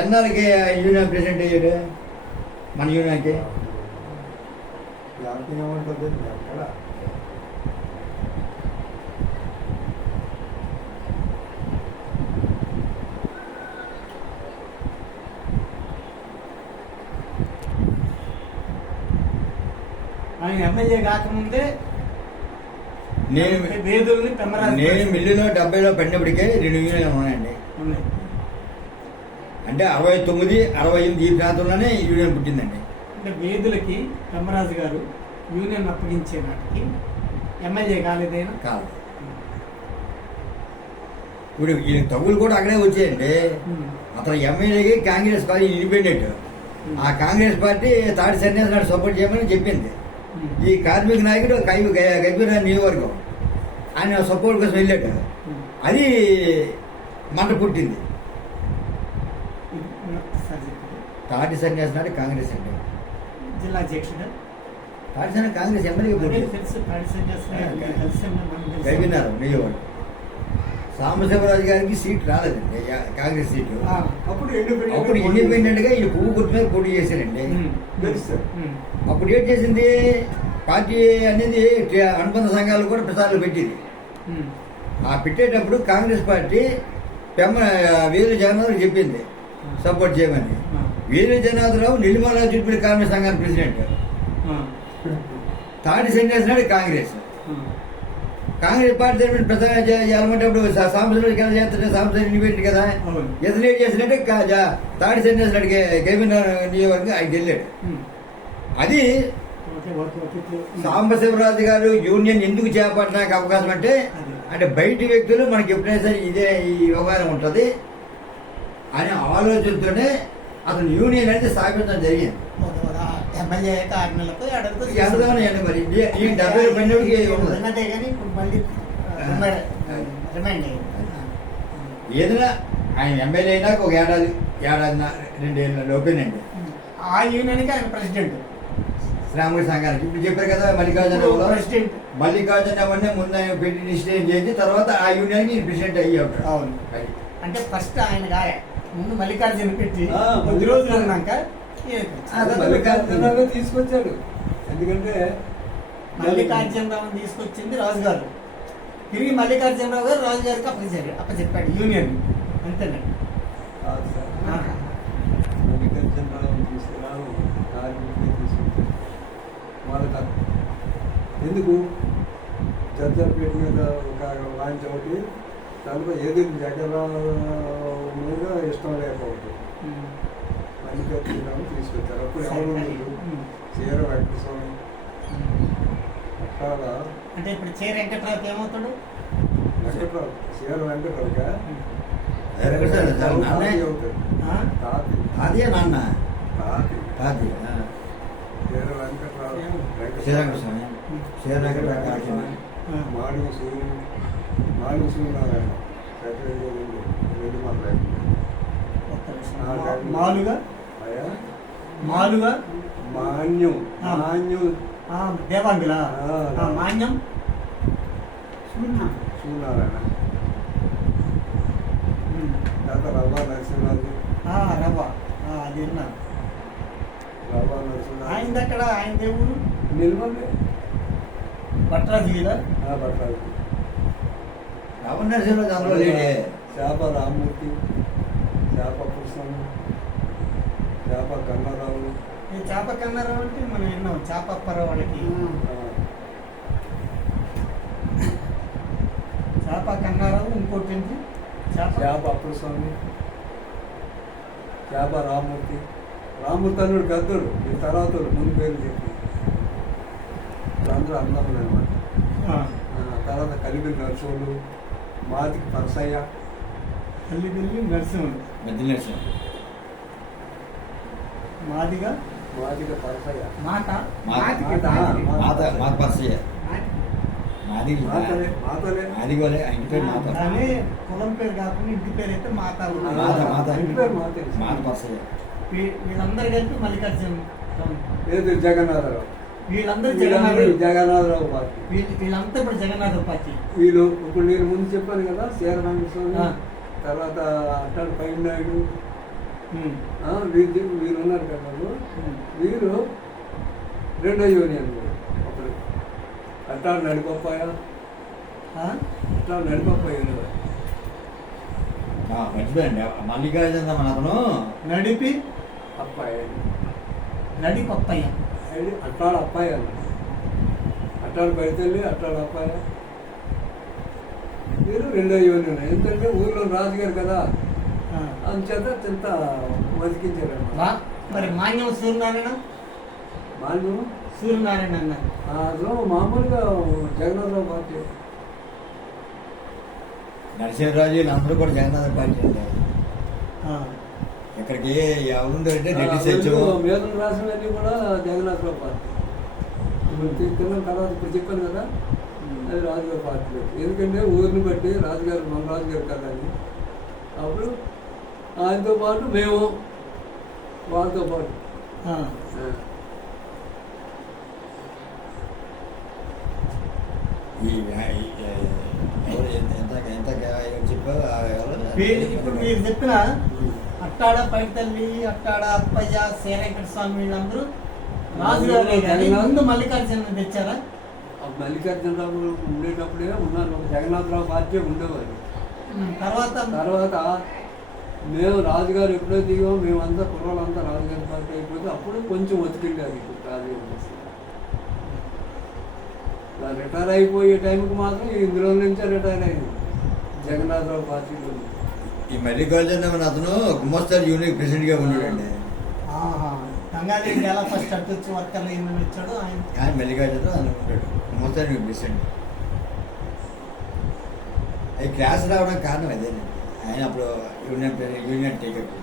ఎన్నాళ్ళకి union president అయ్యాడు మన యూనియన్కి? ఏమంటుంది ఎక్కడ ఆయన ఎమ్మెల్యే కాకముందే నేను వేదుల్ని పెమ్మరాజు నేను మిల్లులో 70లో పడినప్పటికే 2 యూనియన్లు ఉన్నాయండి. ఉన్నాయి. అంటే 69, 68 ఈ ప్రాంతంలోనే యూనియన్ పుట్టిందండి. అంటే వేదులకి పెమ్మరాజు గారు యూనియన్ అప్పగించే నాటికి ఎమ్మెల్యే కాలేదైనా కాదు. ఇప్పుడు ఈ తగులు కూడా అక్కడే వచ్చాయండి. అతను ఎమ్మెల్యేకి కాంగ్రెస్ పార్టీ ఇండిపెండెంట్. ఆ కాంగ్రెస్ పార్టీ తాడి సన్యాసి నాడు సపోర్ట్ చేయమని చెప్పింది. ఈ కార్మిక నాయకుడు గైబీరా నియోజకవర్గం ఆయన సపోర్ట్ కోసం వెళ్ళాడు. అది మంట పుట్టింది. తాటి సన్యాసి నాడు కాంగ్రెస్ అండి. జిల్లా అధ్యక్షుడు తాటి సన్యాసి కాంగ్రెస్ ఎమ్మెల్యే తెలుసు. తాడి సన్యాసి గైబీనారు నియోజకవర్గం. సాంబశివరాజు గారికి సీట్ రాలేదండి, కాంగ్రెస్ సీటు. అప్పుడు ఇండిపెండెంట్ గా ఈ పువ్వు గుర్తు మీద పోటీ చేశారండి. అప్పుడు ఏం చేసింది పార్టీ అనేది అనుబంధ సంఘాలు కూడా ప్రచారాలు పెట్టింది. ఆ పెట్టేటప్పుడు కాంగ్రెస్ పార్టీ వీరు జగన్నాథ్ చెప్పింది సపోర్ట్ చేయమని. వీరు జగన్నాథరావు నెల్లిమల చూపిన కార్మిక సంఘానికి ప్రెసిడెంట్. తాటి సన్యాసి నాడు కాంగ్రెస్ పార్టీ తరఫున ప్రధాన చేయాలంటే అప్పుడు సాంబశివరాజు కదా చేస్తుంటే సాంబశివరాజు ఇండిపెండెంట్ కదా. ఇతను ఏం చేసినట్టే తాటి సన్యాసి నాడు గైబీనా నియోజకవర్గం ఆయన వెళ్ళాడు. అది సాంబశివరాజు గారు యూనియన్ ఎందుకు చేపట్టడానికి అవకాశం అంటే బయటి వ్యక్తులు మనకి ఎప్పుడైనా సరే ఇదే ఈ వ్యవహారం ఉంటుంది అనే ఆలోచనతోనే అతను యూనియన్ అనేది స్థాపించడం జరిగింది. ఎమ్మెల్యే 6 నెలలకు ఎంతగానో మరి ఈ 70 పన్నెండుకి ఏదైనా ఆయన ఎమ్మెల్యే అయినాక ఒక ఏడాది 2 లోపేనండి. ఆ యూనియన్కి ఆయన ప్రెసిడెంట్ శ్రామిక సంఘానికి. ఇప్పుడు చెప్పారు కదా మల్లికార్జున అవన్నీ ముందు ఆయన పెట్టి నిశ్చయం చేసి తర్వాత ఆ యూనియన్కి ప్రెసిడెంట్ అయ్యాడు. అవును. అంటే ఫస్ట్ ఆయన గాయ ముందు మల్లికార్జున పెట్టి 10 రోజులు ఉన్నాక మల్లికార్జునరావు తీసుకొచ్చాడు. ఎందుకంటే మల్లికార్జునరావు తీసుకొచ్చింది రాజు గారు. తిరిగి మల్లికార్జునరావు గారు రాజు గారికి అప్పచెప్పాడు యూనియన్. అంతేనండి. మల్లికార్జునరావు తీసుకురావు కార్మికుడిని తీసుకొచ్చాడు. వాళ్ళ ఎందుకు చర్చపేట మీద ఒక లాంచ్ ఒకటి దాంట్లో ఏది జగన్ మీద ఇష్టం లేకపోతే మల్లికార్జునరావు తీసుకొచ్చారు. అప్పుడు ఎవరు చీర వెంకటస్వామి అట్లా. అంటే ఇప్పుడు చీర వెంకటరావు ఏమవుతాడు? వెంకటరావు చీర వెంకటరావుగా అదే నాన్న తాతి చీర వెంకటరావు మాడుగు సూర్యనారాయణ మాలుగా మాన్యం దేవాంగుల మాన్యం సూర్యనారాయణ తర్వాత రవ్వ నరసింహరాజు అది రవ్వ నరసింహరాజు ఆయన అక్కడ ఆయన దేవుడు నిల్వలే భట్రాజు భట్రాజు నరసింహరాజు అందులో లేడే. చేప రామూర్తి, చేప కృష్ణ, చేప కన్నారావు. ఈ చేప కన్నారావు అంటే మనం విన్నాం చేపప్పరావు వాళ్ళకి. చేప కన్నారావు ఇంకోటి ఏంటి చేప అప్పస్వామి, చేప రామూర్తి. రామూర్తి అన్నాడు పెద్దోడు, ఈ తర్వాత ముందు పేరు చెప్పి అందరూ అన్నములు అనమాట. తర్వాత కలిపి నర్సోళ్ళు, మాతికి పరసయ్య, కల్లిబిల్లి నరసింహుడు, మాదిగా పరసయ్య, కులం పేరు కాకుండా ఇంటి పేరు అయితే మాత. వీళ్ళందరూ కలిపి మల్లికార్జున జగన్నాథరావు. వీళ్ళందరూ జగన్నాథరావు పార్టీ. వీళ్ళంతా ఇప్పుడు జగన్నాథరావు పార్టీ. వీళ్ళు ఇప్పుడు నేను ముందు చెప్పాను కదా, శ్రీరామస్వామి, తర్వాత అట్టాడు పైనాయుడు, వీరు ఉన్నారు కదా వాళ్ళు. వీరు రెండో యూనియన్ అప్పుడు అట్టా నడిపప్పాయ మర్చిపోయండి మల్లికార్జున మన అతను నడిపి అప్పాయ నడిపప్పయ్య అట్టాడు అప్పాయ అట్టాడు బయటెళ్ళి అట్టాడు అప్పాయ. వీరు రెండో యూనియన్ ఎందుకంటే ఊళ్ళో రాజుగారు కదా అందుచేత ఇంత బతికించారు. మరి మాన్యం సూర్యనారాయణ మాన్యం సూర్యనారాయణ అన్నారు. అసలు మామూలుగా జగన్నాథరావు పార్టీ నరసింహరాజు వీళ్ళందరూ కూడా జగన్నాథ పార్టీ అండి. ఇక్కడికి ఎవరుంటారంటే రెడ్డి సత్యం వేదం రాసినవన్నీ కూడా జగన్నాథరావు పార్టీ. ఇప్పుడు తర్వాత ఇప్పుడు చెప్పాను కదా అది రాజుగారి పార్టీ. ఎందుకంటే ఊరిని బట్టి రాజుగారు మన రాజుగారు కదా అని అప్పుడు ఆయనతో పాటు మేము వాళ్ళతో పాటు ఇప్పుడు మీరు చెప్పిన అట్టాడ పైతల్లి అట్టాడ అప్పయ్య శ్రీరంకట స్వామి వీళ్ళందరూ రాజుగారు ముందు మల్లికార్జున తెచ్చారా? మల్లికార్జునరావు ఉండేటప్పుడే ఉన్నారు. జగన్నాథరావు పార్టీ ఉండేవారు. తర్వాత మేము రాజుగారు ఎప్పుడైతే దిగామో మేమంతా కుర్రాళ్ళంతా రాజుగారి పార్టీ అయిపోతే అప్పుడు కొంచెం ఒతికిండారు రాజుగారు. రిటైర్ అయిపోయే టైంకి మాత్రం ఇందులో నుంచే రిటైర్ అయింది జగన్నాథరావు పార్టీలో. ఈ మల్లికార్జున అతను గుమ్మస్తార్ యూనియన్ ప్రెసిడెంట్ గా ఉన్నాడండి. ఎలా ఫస్ట్ అటు వచ్చి వర్కర్లు ఏమైనా వచ్చాడు ఆయన మల్లికార్జున ఆయన ఉంటాడు గుమ్మస్తార్ యూనియన్ ప్రెసిడెంట్. అది క్లాస్ రావడానికి కారణం అదేనండి. ఆయన అప్పుడు యూనియన్ టికెట్ అయిపోయింది.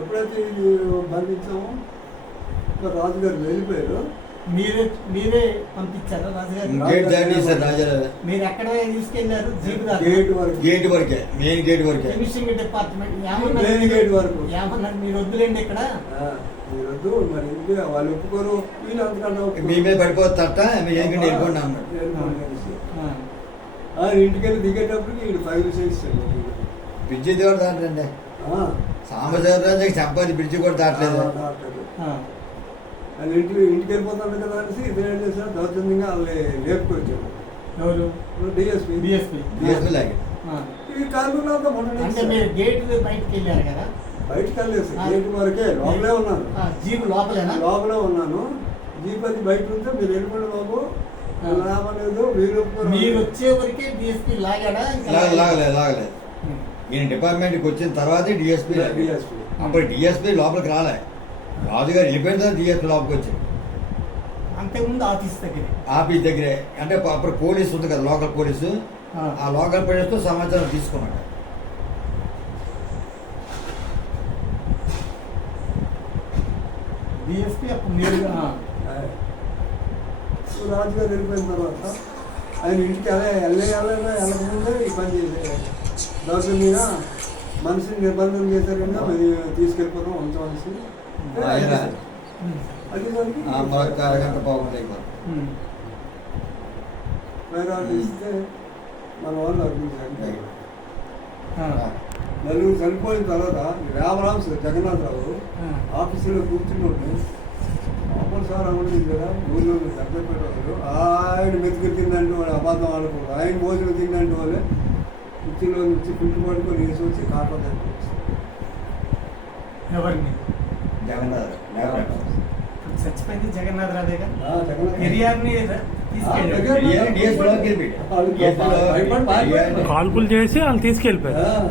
ఎప్పుడైతే ఇది బంధించామో రాజుగారు వెళ్ళిపోయారు. మీరే పంపించారా రాజుగారు? మీరు ఎక్కడ తీసుకెళ్లారు? గేట్ వరకే మెయిన్ గేట్ వరకే ఫినిషింగ్ డిపార్ట్మెంట్ గేట్ వరకు ఏమన్నారు? మీరు వద్దులేండి ఇక్కడ మీరు వద్దు మరి వాళ్ళు ఒప్పుకోరు. వీళ్ళు అంతకంటే మీ మీద పడిపోతారట మీరు ఎందుకంటే వెళ్ళిపోండి అన్నాడు. ఇంటికి వెళ్ళి దిగేటప్పటికి వీళ్ళు ఫైల్ చేస్తారు. బ్రిడ్జి కూడా దాటండి. సాంబశివరాజు సంపాది బ్రిడ్జి కూడా దాటలేదు. వాళ్ళు ఇంటికి వెళ్ళిపోతాడు కదా అనేసి ఇదే ఏం చేశారు దౌర్జన్యంగా వాళ్ళు లేపుకొచ్చారు. డిఎస్పీ లాగే ఈ కాలంలో గేట్ బయటకు వెళ్ళారు కదా? బయటకు వెళ్ళేసి గేట్ వరకే లోపలే ఉన్నాను. జీప్ లోపలే ఉన్నాను. జీప్ అది బయట ఉంటే మీరు వెళ్ళిపోండి బాబు రావలేదు. మీరు వచ్చే వరకే డిఎస్పీ లాగాడా? లాగలేదు. ఈయన డిపార్ట్మెంట్కి వచ్చిన తర్వాతే డిఎస్పీ. అప్పుడు డిఎస్పీ లోపలికి రాలే. రాజుగారు వెళ్ళిపోయిన తర్వాత డిఎస్పీ లోపలికి వచ్చాడు. అంతకుముందు ఆఫీస్ దగ్గరే అంటే అప్పుడు పోలీసు ఉంది కదా, లోకల్ పోలీసు. ఆ లోకల్ పోలీసుతో సమాచారం తీసుకున్నాడు. డిఎస్పీ అప్పుడు నేరుగా రాజుగారు వెళ్ళిపోయిన తర్వాత ఆయన ఇంటికి వెళ్ళకముందే ఈ పని చేసేయాలి. దౌర్జన్యంగా మనిషిని నిబంధన చేశారు కనుక మేము తీసుకెళ్ళిపోతాం ఉంచవలసి. అది వేరే వాళ్ళు ఇస్తే మన వాళ్ళు అర్పించారు. నలుగురు చనిపోయిన తర్వాత రామరామ్ జగన్నాథరావు ఆఫీసులో కూర్చున్నట్టు అప్పుడు సార్ అవ్వలేదు కదా ఊళ్ళో దగ్గర పెట్టారు. ఆయన మెతుకులు తిందంటే వాళ్ళు అబద్ధం ఆడకూడదు. ఆయన భోజనం తిందంటే వాళ్ళే కుర్చీలో నుంచి పిండి పడుకొని వేసి వచ్చి కాటలో చనిపోవచ్చు. ఎవరిని? చచ్చిపోయింది జగన్నాథరావు. కాల్పులు చేసి వాళ్ళు తీసుకెళ్ళిపోయారు.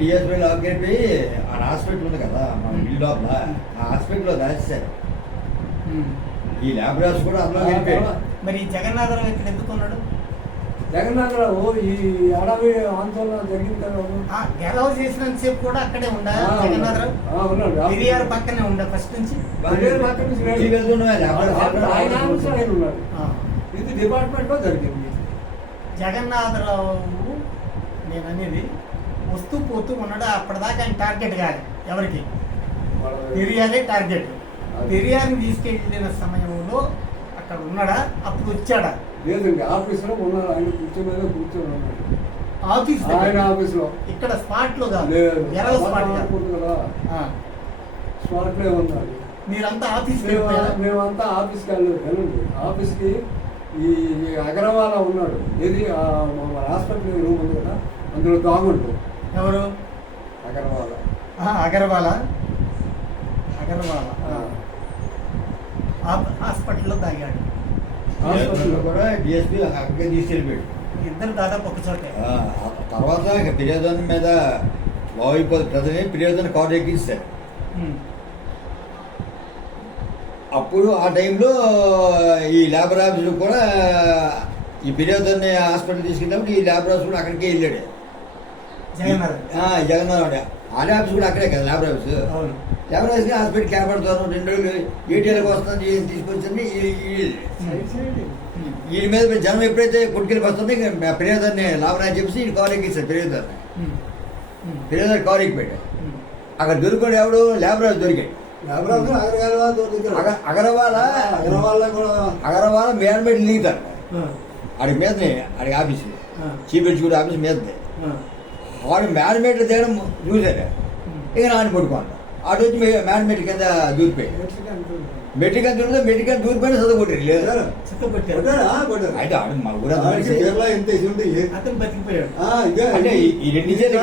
డిఎస్పీ లాక్ వెళ్ళిపోయి ఆ హాస్పిటల్ ఉంది కదా మన ఇల్లు లోపల, ఆ హాస్పిటల్లో దాచేశారు. ఈ ల్యాబొరేటరీస్ కూడా అందులో వెళ్ళిపోయాడు. మరి జగన్నాథరావు ఇక్కడ ఎందుకు ఉన్నాడు? జగన్నాథరావు ఈ అడవి ఆందోళన జరిగింది కదా, గెలవ చేసినంతసేపు కూడా అక్కడే ఉండా జగన్నాథరావు? పెరియార్ పక్కనే ఉండే ఫస్ట్ నుంచి. ఇది డిపార్ట్మెంట్ లో జరిగింది. జగన్నాథరావు నేను అనేది వస్తూ పోతూ ఉన్నాడు. అప్పటిదాకా ఆయన టార్గెట్ కాదు. ఎవరికి వాళ్ళ- పెరియారే టార్గెట్. అది. పెరియార్ని తీసుకెళ్ళిన సమయంలో అక్కడ ఉన్నాడా, అప్పుడు వచ్చాడా? లేదండి, ఆఫీసులో ఉన్నారు. ఆయన కూర్చొని ఉన్నాడు. ఆఫీస్ ఆయన దగ్గర. ఆఫీసులో ఇక్కడ స్పాట్ లో కాదు, లేదు, ఎర్ర స్పాట్ కాదు. అనుకుంటు కదా, ఆ. స్పాట్లో ఉన్నాడు. మీరంతా ఆఫీస్ మేమంతా ఆఫీస్కి వెళ్ళండి. ఆఫీస్కి ఈ అగరవాల ఉన్నాడు. ఏది మన హాస్పిటల్ రూమ్ ఉంది కదా, అందులో దాగుంటు ఎవరు? అగరవాల. అగర్వాలా? అగర్వాలా ఆ. హాస్పిటల్లో తాగాడు. హాస్పిటల్లో కూడా డిఎస్పీ అక్కడికి తీసుకెళ్ళిపోయాడు. ఇద్దరు దాదాపు ఒక చోటే. ఆ తర్వాత ఇక ఫిర్యాదు మీద బాగైపోతుంది ప్రజలే ఫిర్యాదుని కారు ఎక్కిస్తారు. అప్పుడు ఆ టైంలో ఈ లేబర్ ఆఫీసులు కూడా ఈ ఫిర్యాదుని హాస్పిటల్ తీసుకెళ్ళినప్పుడు ఈ లేబర్ ఆఫీస్ కూడా అక్కడికే వెళ్ళాడు. జగన్నాథ్ ఆర్ఏ ఆఫీస్ కూడా అక్కడే కదా లేబర్ ఆఫీస్. అవును. లేబర్ ఆఫీస్కి హాస్పిటల్ క్యాబడతాను 2 రోజులు ఏటీఎల్కి వస్తుంది తీసుకొచ్చింది. వీళ్ళ మీద జనం ఎప్పుడైతే కొట్టుకెళ్ళి వస్తుంది ఫిర్యాదుని లాభరాని చెప్పేసి ఈ కారు ఎక్కిస్తాడు. ఫిర్యాదు కారు ఎక్కిపోయాడు. అక్కడ దొరికాడు ఎవడు? లేబర్ ఆఫీస్ దొరికాడు. అగరవాల మేడమేట్ లీగుతాడు. ఆడికి మీదనే ఆడికి ఆఫీసు చీఫ్ ఎగ్జిక్యూటివ్ ఆఫీస్ మీదనే. వాడు మేడమేట్ దిగడం చూశాడు. ఇక నాన్న పట్టుకోండి అటు వచ్చి మేడమేట్ కింద దూరిపోయాడు. మెట్రికన్ దూరితే మెట్రికన్ దూరిపోయిన చదువుకుంటారు లేదు. అయితే ఆడు మా ఊరంతా అతను బతికిపోయాడు. అంటే ఈ 2 జైలు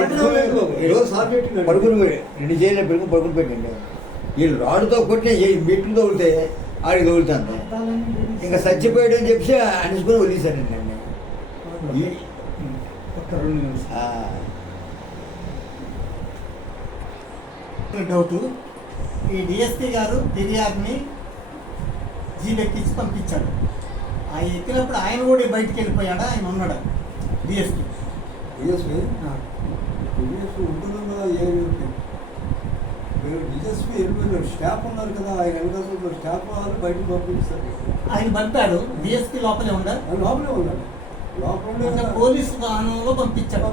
పడుకుని 2 జైలు పడుకుని పెట్టండి. వీళ్ళు రాడుతో కొట్టిన మెట్లు తోలితే ఆడికి తోలుతుంది. ఇంకా చచ్చిపోయాడు అని చెప్పి అనుకుని వదిలేశారండి. ఒక్క 2 నిమిషాలు డౌట్. ఈ డిఎస్పీ గారు ఫిర్యాదుని జీప్ ఎక్కించి పంపించాడు. ఆ ఎక్కినప్పుడు ఆయన కూడా బయటికి వెళ్ళిపోయాడా, ఆయన ఉన్నాడా? డిఎస్పీ డిఎస్పీ వెళ్ళిపోయినాడు. స్టాఫ్ ఉన్నారు కదా, ఆయన వెనకాల స్టాఫ్ వాళ్ళు బయటకు పంపిస్తారు. ఆయన పంపాడు. డిఎస్పీ లోపలే ఉందా? ఆయన లోపలే ఉన్నాడు. లోపల పోలీసు వాహనంలో పంపించాడు.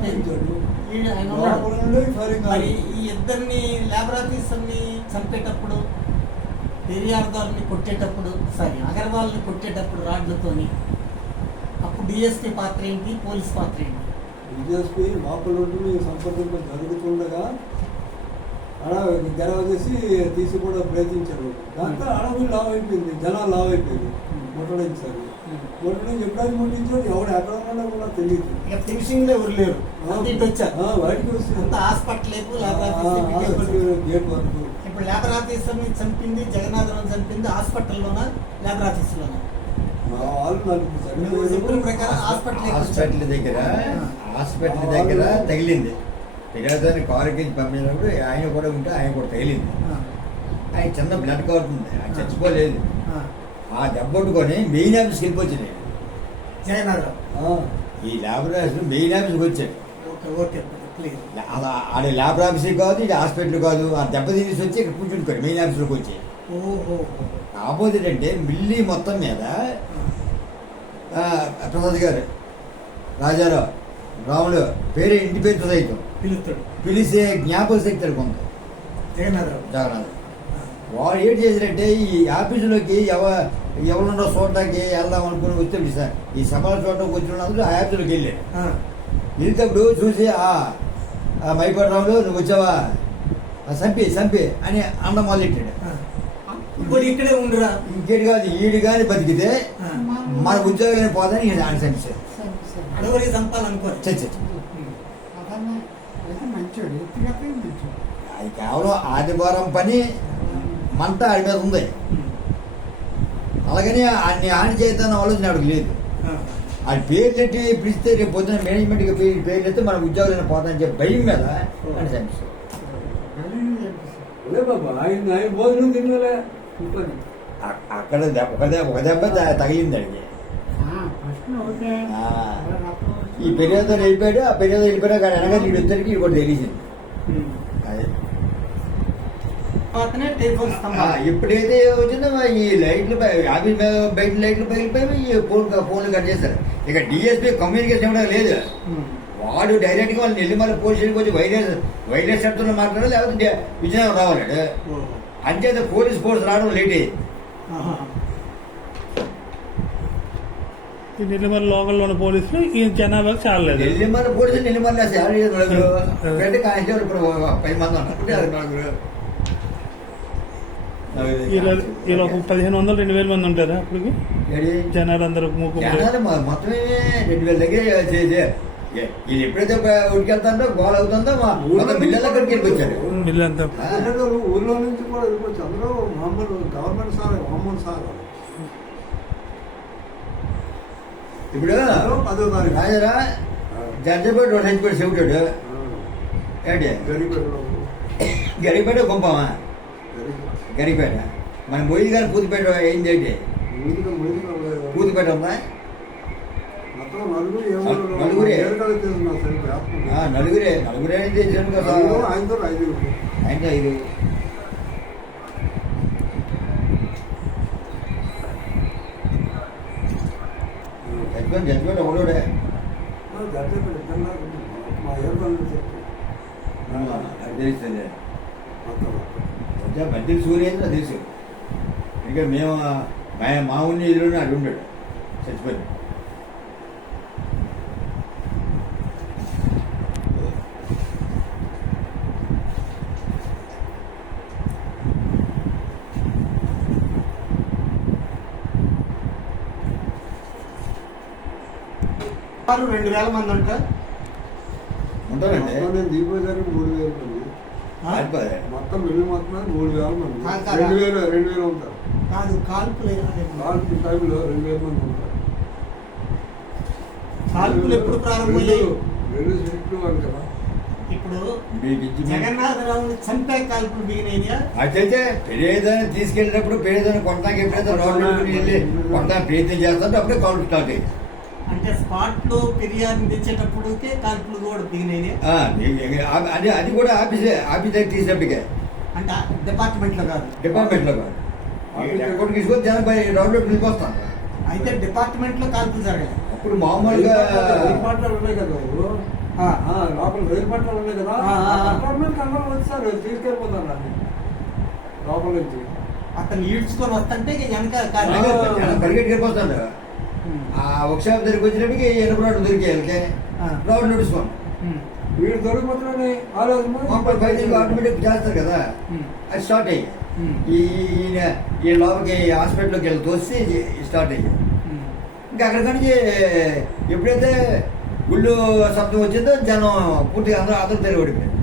ఆయన ఉన్నాడు. మరి ఈ ఇద్దరిని లేబర్ ఆఫీసర్ని చంపేటప్పుడు, పెరియార్దార్ని కొట్టేటప్పుడు, అగర్వాల్ని కొట్టేటప్పుడు రాడ్లతోని, అప్పుడు డిఎస్పీ పాత్ర ఏంటి, పోలీస్ పాత్ర ఏంటి? డిఎస్పీ లోపల ఉండి సంప్రదింపు జరుగుతుండగా గెలవ చేసి తీసి కూడా ప్రయత్నించారు. దాంతో అడవులు లావ్ అయిపోయింది, జనాలు లావ్ అయిపోయింది, ముట్టడించారు. ముట్టడించి ఎప్పుడైనా ముట్టించారు, ఎవడు ఎక్కడ ఉన్నాడో కూడా తెలియదు. ఇక ఫినిషింగ్ లో ఎవరు లేరు. బయటకు వస్తే అంత హాస్పిటల్ గేట్ వరకు. ఇప్పుడు లేబర్ ఆఫీసర్ని చంపింది జగన్నాథరావు చంపింది హాస్పిటల్లోనా లేబర్ ఆఫీసులోనా? మా వాళ్ళు నాకు చెప్పిన ప్రకారం హాస్పిటల్ దగ్గర తగిలింది. ఫిర్యాదుని కారు ఎక్కించి పంపినప్పుడు ఆయన కూడా ఉంటే ఆయన కూడా తగిలింది. ఆయన చిన్న బ్లడ్ కారుతుంది, ఆయన చచ్చిపోలేదు. ఆ దెబ్బట్టుకొని మెయిన్ ఆఫీస్కి వెళ్ళిపోయింది. జగన్నాథరావు ఈ లేబర్ ఆఫీస్ మెయిన్ ఆఫీస్కి వచ్చాడు. అలా ఆడ లేబర్ ఆఫీస్ కాదు, ఇది హాస్పిటల్ కాదు. ఆ దెబ్బ తీసి వచ్చి ఇక్కడ కూర్చుంటాడు మెయిన్ ఆఫీస్లోకి వచ్చి. ఆపోజిట్ అంటే మిల్లీ మొత్తం మీద ప్రసాద్ గారు, రాజారావు, రాములు పేరు ఇంటి పేరుతో సైతం పిలిచే జ్ఞాపక శక్తి కొంత జగన్నాథ్. వాడు ఏంటి చేశారంటే ఈ ఆఫీసులోకి ఎవరున్నో చూడటానికి వెళ్దాం అనుకుని వస్తే సార్ ఈ సభలు చూడటానికి వచ్చినందుకు ఆ ఆఫీసులోకి వెళ్ళాడు. వెళ్తేప్పుడు చూసి మైపాటి రాములు నువ్వు వచ్చావా, చంపి అని అన్నం మొదలెట్టాడు. ఇప్పుడు ఇక్కడే ఉండరా, ఇంకేటి కాదు ఈడు కానీ బతికితే మన ఉద్యోగాలు పోదని ఆయన చంపారు. అడవులకి చంపాలనుకో అది కేవలం ఆదివారం పని మంట ఆడి మీద ఉంది. అలాగని అన్ని ఆడి చేద్దాన్ని ఆలోచన ఆవిడకి లేదు. అది పేర్లు ఎట్టి పిలిస్తే రేపు పొద్దున మేనేజ్మెంట్కి పేర్లు ఎత్తే మన ఉద్యోగాలు పోతాయని చెప్పి భయం మీద అని చంపిస్తారు. ఆయన భోజనం తినలే అక్కడ ఒక దెబ్బ తగిలింది అడిగి. ఈ పెరియాదో వెళ్ళిపోయాడు. ఆ పెరియాదో వెళ్ళిపోయాడు కానీ అనగా వీడు వచ్చరికి ఇది కూడా తెలిసింది. అదే ఎప్పుడైతే వచ్చిందో ఈ లైట్లు ఆఫీస్ బయట లైట్లు పగిలిపోయి ఈ ఫోన్లు కట్ చేస్తారు. ఇక డిఎస్పీ కమ్యూనికేషన్ కూడా లేదు. వాడు డైరెక్ట్గా వాళ్ళు నెల్లిమల పోలీసులకు వచ్చి వైలెన్స్ సెంటర్లో మాట్లాడాలి, లేకపోతే విజయనగరం రావాలి. అంచేత పోలీస్ ఫోర్స్ రావడం లేట్ అయ్యింది. ఈ నెల్లిమర్ల లోకల్లో ఉన్న పోలీసులు ఈ జనాభాకి చాలలేదు. నెల్లిమర్ల పోలీసులు నెల్లిమర్ల నలుగురు కానిస్టేబుల్ ఇప్పుడు 10 మంది ఉన్నారు. నలుగురు ఇలా ఒక 1500-2000 మంది ఉంటారా అప్పటికి జనాలు అందరూ జనాలు మొత్తమే 2000 దగ్గర. వీళ్ళు ఎప్పుడైతే ఉడికెళ్తారో గోల్ అవుతుందో మొత్తం బిల్లు అక్కడికి వెళ్ళిపోచ్చారు. బిల్లు అంతా ఊళ్ళో నుంచి కూడా వెళ్ళిపోవచ్చు. అందరూ మామూలు గవర్నమెంట్ సార్ మామూలు సార్. ఇప్పుడు రాజరా జడ్జపేట రోడ్ హెచ్పేట చెబుతాడు ఏంటి గడిపేట గుంపమా గడిపేట మన మొయ్యి గారి పూతిపేట అయింది ఏంటి పూతిపేట ఉందా నలుగురే అని తెలిసాను కదా ఆయనతో 5 జడ్జిమెంట్ ఒకడే తెలుస్తుంది మధ్య సూర్యేంద్ర తెలుసు. ఇంకా మేము మా ఊరి ఇల్లుని అటు ఉంటాడు చచ్చిపోయింది. వారు 2000 మంది ఉంటారండి. దీపోసారి 3000 మంది మొత్తం వెళ్ళి మొత్తం 3000 మంది 2000 ఉంటారు. కాదు కాల్పులు టైంలో 2000 మంది ఉంటారు. కాల్పులు ఎప్పుడు ప్రారంభమయ్యాయి? 2 స్ట్రిక్ట్లు వాళ్ళు కదా. ఇప్పుడు జగన్నాథరావుని చంపే కాల్పులు బిగినాయా? అయితే పెరేదాన్ని తీసుకెళ్ళినప్పుడు పెరేదాన్ని కొడతాకి ఎప్పుడైతే రోడ్డు వెళ్ళి కొడతా ప్రయత్నం చేస్తారో అప్పుడే కాల్పు స్టార్ట్ అయ్యింది. అంటే స్పాట్ లో ఫిర్యాదు తెచ్చేటప్పుడుకే కాల్పులు కూడా దిగినాయి. అది కూడా ఆఫీస్ దగ్గర తీసినప్పటికే, అంటే డిపార్ట్మెంట్ లో కాదు. ఎక్కడికి తీసుకొని జనం రౌండ్ లోకి తీసుకొస్తాను. అయితే డిపార్ట్మెంట్ లో కాల్పులు జరగాలి. అప్పుడు మామూలుగా డిపార్ట్మెంట్ ఉన్నాయి కదా లోపల రైలు పట్టాలు ఉన్నాయి కదా డిపార్ట్మెంట్ అందరూ వచ్చారు తీసుకెళ్ళిపోతారు లోపల నుంచి. అతను ఈడ్చుకొని వస్తుంటే వెనక పరిగెట్టుకు వెళ్ళిపోతాడు. ఆ వర్క్షాప్ దగ్గరికి వచ్చినప్పటికి ఎనుక రోడ్డు దొరికి వెళ్తే రోడ్డు నడుచుకోండి. వీడు దొరికిపోతున్నాడు ఆటోమేటిక్ చేస్తారు కదా, అది స్టార్ట్ అయ్యి ఈ లోపలికి హాస్పిటల్లోకి వెళ్ళి తోసి స్టార్ట్ అయ్యి ఇంకా అక్కడి నుంచి ఎప్పుడైతే గుళ్ళు శబ్దం వచ్చిందో జనం పూర్తిగా అందరూ తెలివి పడిపోయింది.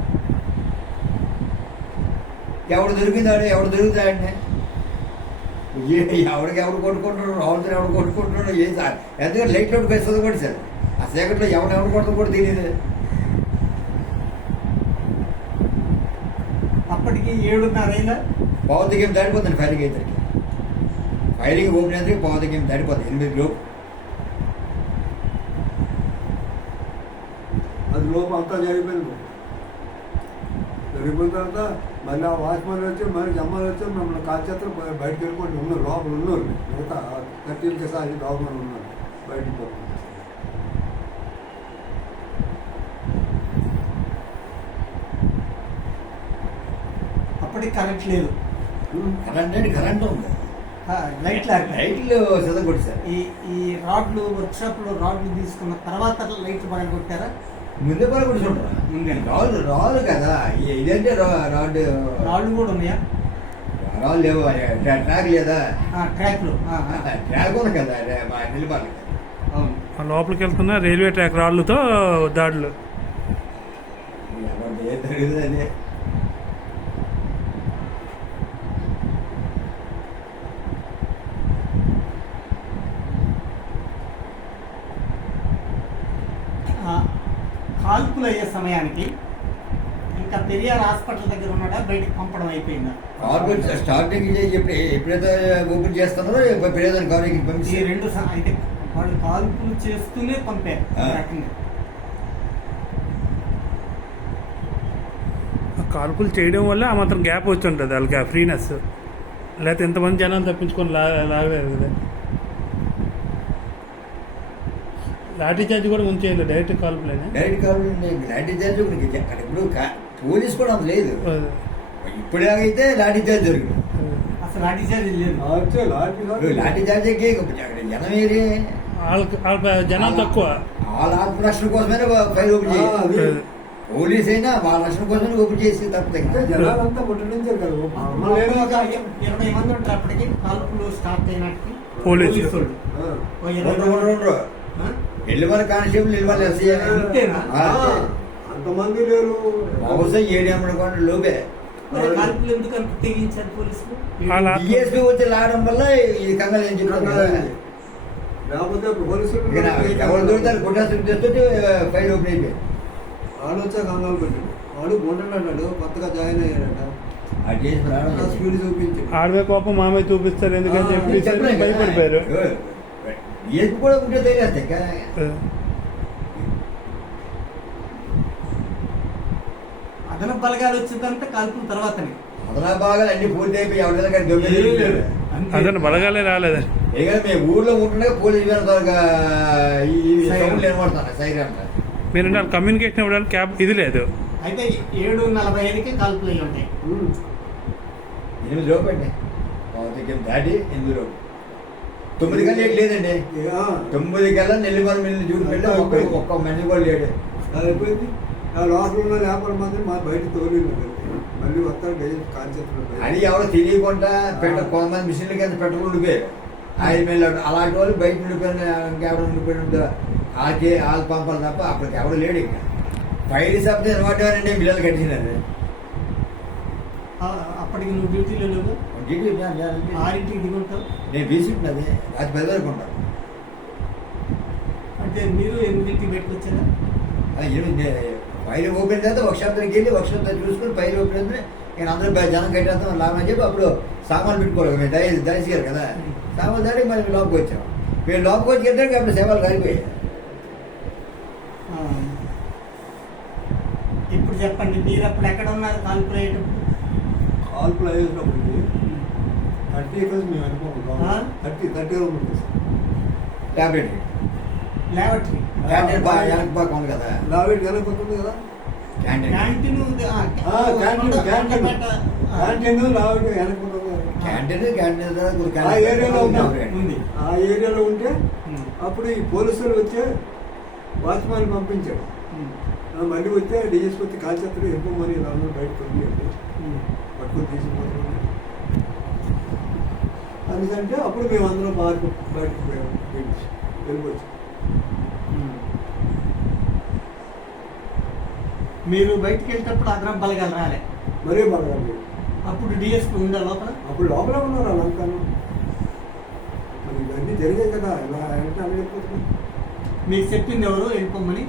ఎవడు దొరికిందాడు ఎవడు దొరుకుతాడంటే ఎవరికి ఎవరు కొట్టుకుంటున్నాడు, రావులతో ఎవరు కొట్టుకుంటున్నాడు ఏం సార్ ఎందుకంటే లైట్ లోడ్ పెస్తుంది కూడా సార్. ఆ చీకట్లో ఎవరు కొడుతూ కూడా తెలియదు. అప్పటికి 7:30 పావుతకి దాడిపోతుంది ఫైరింగ్ అయితే. ఫైరింగ్ ఓపెన్ అయితే పావుతకి దాడిపోతుంది 8 లోపు. అది లోపు అంతా జరిగిపోయింది. జరిగిపోయిన తర్వాత మళ్ళీ ఆ వాచ్మెన్ వచ్చి మరి జమ్మాలు వచ్చి మమ్మల్ని కాల్చేస్తారు బయటకు వెళ్ళిపోయి ఉన్నారు. లోపల ఉన్నారు మిగతా 30 సారి గవర్నమెంట్ ఉన్నారు బయటకు పోతుంది. అప్పటికి కరెంట్ లేదు. కరెంట్ ఉంది, లైట్లు చదువు కొట్టారు. ఈ రాడ్లు వర్క్షాప్ లో రాడ్లు తీసుకున్న తర్వాత లైట్లు బాగా కొట్టారా? ముందే బాగా కొట్టుకుంటారా? ముందే రాళ్ళు కదా ఇదంటే రాళ్ళు కూడా ఉన్నాయా? రాళ్ళు లేవు. ట్రాక్ లేదా? ట్రాక్ ఉంది కదా మా నిలబాలి. లోపలికి వెళ్తున్న రైల్వే ట్రాక్ రాళ్లతో దాడులు. ఏ తెలియదు అదే. కాల్పులు అయ్యే సమయానికి ఇంకా పెరియార్ హాస్పిటల్ దగ్గర ఉన్నాడా, బయటకు పంపడం అయిపోయిందా? స్టార్టింగ్ ఎప్పుడైతే ఓపెన్ చేస్తున్నారో పెరియాదాన్ని కాలేజీకి పంపించి 2 అయితే వాళ్ళు కాల్పులు చేస్తూనే పంపారు. కాల్పులు చేయడం వల్ల ఆ మాత్రం గ్యాప్ వచ్చుంటుంది వాళ్ళకి, ఆ ఫ్రీనెస్. లేకపోతే ఎంతమంది జనాలు తప్పించుకొని లాగలేదు కదా. లాఠీ చార్జ్ కూడా ఉంచేయాలి, డైరెక్ట్ కాల్పులేనా? డైరెక్ట్ కాల్పులు లాఠీ చార్జ్ ఇప్పుడు పోలీస్ కూడా అంత లేదు. ఇప్పుడాగైతే లాఠీ చార్జ్ జరిగింది. అసలు లాఠీ చార్జ్ లేదు. లాఠీ చార్జ్ జనం ఏరి వాళ్ళ జనం తక్కువ. వాళ్ళ ఆత్మరక్షణ కోసమే ఫైల్ ఓపెన్ చేయాలి. పోలీస్ అయినా వాళ్ళ రక్షణ కోసమే ఓపెన్ చేసి తప్పితే జనాలంతా ముట్టడించారు కదా. 20 మంది ఉంటారు అప్పటికి కాల్పులు స్టార్ట్ అయినట్టు. పోలీసులు ఎల్లుమల కానిస్టేబుల్ ఎల్లుమల ఎస్ఐ అంతేనా? అంతమంది లేరు. బహుశా 7 లోపే. కాల్పులు ఎందుకు అంత తెగించారు పోలీసులు? డిఎస్పీ వచ్చి లాగడం వల్ల ఇది కంగారు ఏం చెప్తారు. లేకపోతే పోలీసులు ఎవరు దొరుకుతారు కొట్టాల్సి తెస్తుంటే ఫైల్ ఓపెన్ అయిపోయి వాడు వచ్చా కంగారు పెట్టాడు. వాడు గుంటన్నాడు, కొత్తగా జాయిన్ అయ్యాడట. అది చేసి స్పీడ్ చూపించి ఆడవే కోపం మామే చూపిస్తారు ఎందుకని చెప్పి భయపడిపోయారు. డిఎస్పీ కూడా ఉంటే తెలియదు. అదన బలగాలు వచ్చిందంటే కాల్పుల తర్వాతనే. అదనా బాగాలు అన్ని పూర్తి అయిపోయి ఎవరి అతను బలగాలే రాలేదు. మేము ఊర్లో ఉంటుండగా పోలీసు వినపడతాను సైరన్. మీరు కమ్యూనికేషన్ ఇవ్వడానికి క్యాబ్ ఇది లేదు. అయితే 7:45కి కాల్పులు అయ్యి ఉంటాయి. 8 లోపు అండి. దాటి 8 లోపు. 9 కల్లా లేదండి. 9 కల్లా నెల్లిమల మిల్లు చూపెట్టి ఒక్క మనిషి కూడా లేడు. అయిపోయింది. లోపల ఉన్న వ్యాపారం మాత్రం మా బయట తోలేదు. మళ్ళీ వస్తారు కాన్సెప్ట్. అది ఎవరో తెలియకుండా కొంతమంది మిషన్ల కింద పెట్రోల్ ఉండిపోయారు. ఆయన మీద అలాంటి వాళ్ళు బయట ఉండిపోయిన ఇంకెవరు ఉండిపోయిన వాళ్ళ పంపాలి తప్ప అప్పటికి ఎవరు లేడు. ఇంకా ఫైర్ శబ్దం అనమాటండి బిల్లలు కట్టినారు. అప్పటికి నువ్వు డ్యూటీలో లేవు. డ్యూటీ 6ంటికి దిగుంటావు. నేను బీసీకి అది రాత్రి 10 వరకు ఉంటాను. అంటే మీరు 8ంటికి పెట్టుకొచ్చారా? ఫైర్ ఓపెన్ చేస్తే వర్క్షాప్కి వెళ్ళి వర్క్షాప్ చూసుకుని ఫైర్ ఓపెన్ అయితే నేను అందరూ జనం కట్టేస్తాం లాభం అని చెప్పి అప్పుడు సామాన్లు పెట్టుకోవాలి. మేము దయచేయాలి కదా. సామాన్లు దాడి మరి లోపలికి వచ్చాం. మేము లోపలికి వచ్చి వెళ్తాం అప్పుడు సేవలు కాలిపోయాయి. ఇప్పుడు చెప్పండి, మీరు అప్పుడు ఎక్కడ ఉన్నారు కాల్పులు అయ్యేటప్పుడు? కాల్పులు అయ్యేటప్పటికి 30 acres మేము అనుకోము. 30 ఉంటుంది. టాబ్లెట్ ల్యాబొరేటరీ క్యాంటీన్ బాగా వెనక బాగా ఉంది కదా. లావేట్ వెనకొస్తుంది కదా. క్యాంటీన్ క్యాంటీన్ లావేట్ వెనకొస్తుంది. క్యాంటీన్ ఆ ఏరియాలో ఉంది. ఆ ఏరియాలో ఉంటే అప్పుడు ఈ పోలీసులు వచ్చే వాచ్మాన్ పంపించాడు. మళ్ళీ వచ్చే డిఎస్పీ వచ్చి కాల్చేస్తాడు. ఎక్కువ మరి అందరూ బయటకు పట్టుకొని తీసుకుపోతాం. అందుకంటే అప్పుడు మేము అందరం బాగా బయటకు పోయాము. వెళ్ళిపోవచ్చు. మీరు బయటకు వెళ్ళేటప్పుడు అదనం బలగాలు రాలే? మరీ బాగా అప్పుడు డిఎస్పీ ఉందా లోపల? అప్పుడు లోపల ఉన్నారు వాళ్ళంతాను. మరి ఇవన్నీ జరిగాయి కదా. ఇలా అంటే అలా వెళ్ళిపోతుంది. మీకు చెప్పింది ఎవరు వెళ్ళిపోమని?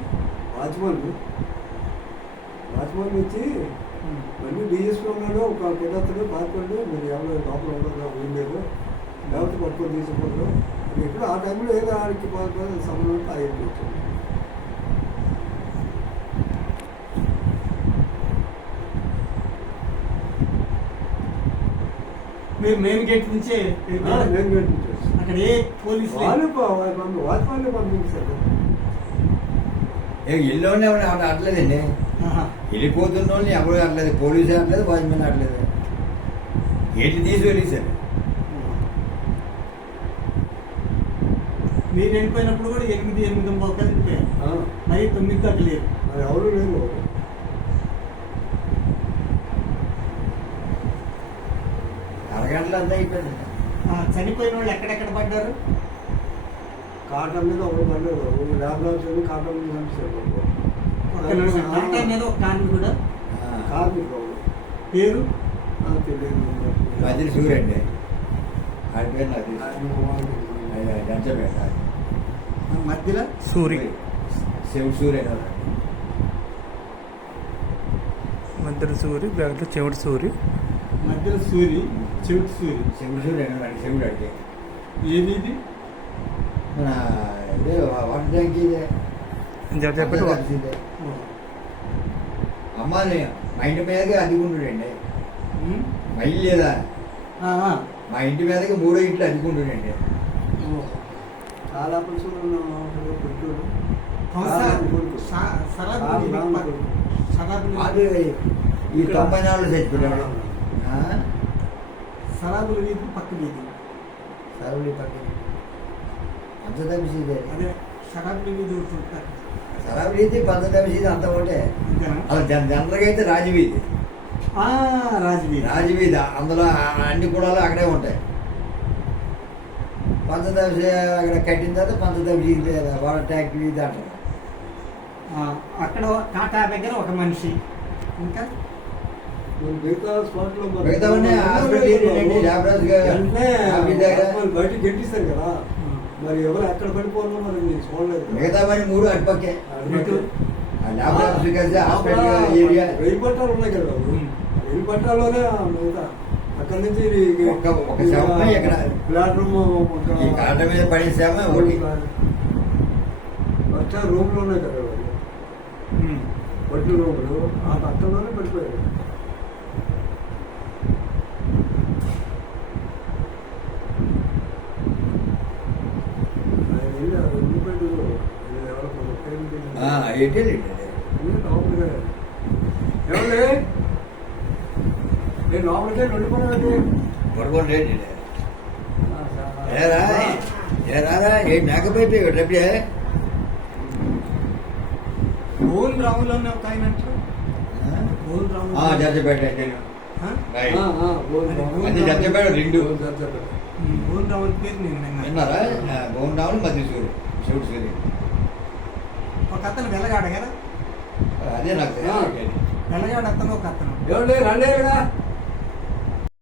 వాచ్మాన్ వచ్చి మళ్ళీ డిఎస్పీ ఉన్నాడు. ఒక పెద్దతడు పాల్పండు. మీరు ఎవరో లోపల ఉండదు ఉండలేదు. లేకపోతే పట్టుకొని తీసుకోవద్దు. ఎప్పుడు ఆ టైంలో ఏదో ఆడికి సమయంలో అయిపోతుంది. మీరు మెయిన్ గేట్ నుంచే అక్కడ ఏ పోలీసు వాచ్మాన్లు పంపించారు. ఇల్లునే అట్లేదండి. వెళ్ళిపోతున్న వాళ్ళని ఎవరు అట్లేదు. Police అట్లేదు, watchman అట్లేదు. గేట్లు తీసి వెళ్ళేసారు. మీరు వెళ్ళిపోయినప్పుడు కూడా 8:30 వెళ్ళిపోయారు. మరి 9 దాకా లేదు. మరి ఎవరు లేదు. అరగంటలు అంతా అయిపోయింది. చనిపోయిన వాళ్ళు ఎక్కడెక్కడ పడ్డారు? కాటన్ మీద ఒకరు పడ్డారు. ల్యాబ్లాబ్స్ కాటన్ మీద పంపించారు. కాటన్ మీద ఒక కార్మికుడు. కార్మికుడు పేరు తెలియదు. మధ్యలో సూర్య అండి. ఆయన పేరు నాకు గంచపేట. మధ్యలో సూరి శివుడు సూర్య. మధ్యలో సూరి, బ్యాగ్లో చెవిటి సూరి. మధ్యలో సూరి, చెవిటి సూరి. శివుడు సూర్య శివుడు అడిగే ఏది ఇది? మన ఇదే వాటర్ ట్యాంక్ ఇదే చెప్పండి. ఇదే అమ్మాయి మా ఇంటి మీదకి అదిగుంటుండండి. మా ఇల్లు లేదా, మా ఇంటి మీదకి 3 ఇంట్లు అదిగుంటుండండి. చాలా పురుషులు సరాబులు అది ఈ 94 చచ్చిపోయాడు సరాబుల వీధి పక్క వీధి సరళి పక్కన పంచదశీదే అదే సరాబుల వీధి ఒకటి ఉంటుంది. సరళీది పంచదశీది అంత ఒకటే. అంతేనా? అలా జనరల్గా అయితే రాజవీధి రాజవీధి రాజవీధి అందులో అన్ని కులాలు అక్కడే ఉంటాయి. పంచదశ అక్కడ కట్టిన తర్వాత పంచదశి వాళ్ళ ట్యాక్ వీధి అంటారు. అక్కడ టాటా దగ్గర ఒక మనిషి ఇంకా మిగతా స్పాట్లో మరి మిగతావన్నీ హాస్పిటల్ ఏంటండి, ల్యాబ్రాజ్ వెంటనే ఆఫీస్ దగ్గర వాళ్ళు బయటకు గెంటిస్తారు కదా, మరి ఎవరు ఎక్కడ పడిపోవాలో మరి నేను చూడలేదు. మిగతావన్నీ 3 అటుపక్కే. ఇటు ల్యాబ్రాజ్ కలిసి హాస్పిటల్ ఏరియా రైలు పట్టాలు ఉన్నాయి కదా బాబు, రైలు పట్టాల్లోనే మిగతా అక్కడి నుంచి ఒక శవం ఎక్కడ ప్లాట్ఫామ్ ఈ కాళ్ళ మీద పడిన శవం ఒకటి. వచ్చా రూమ్ లో ఉన్నాయి కదా వాళ్ళు, వడ్లు రూములు ఆ పట్టంలోనే పడిపోయారు. ఆయన వెళ్ళి ఆ ఉండిపోయాడు ఏంటి ఎవరు నేను లోపలికే వెళ్ళిపోయాడు. పొరగొండ ఏంటి రారా ఏంటి నాకపోతే డబ్బే గోల్ రాములోనే ఒక ఆయన అంటారు. గోల్ రాము జడ్జపేట అది జడ్జపేట 2 గోల్ రాముల పేరు నేను విన్నాను. విన్నారా? గోండావులు మధ్యసూరు శివుడు సూర్యుడు ఒక అతను వెలగాడ కదా, అదే నాకు తెలియదు. వెలగాడ అతను ఒక అతను ఎవరు రండి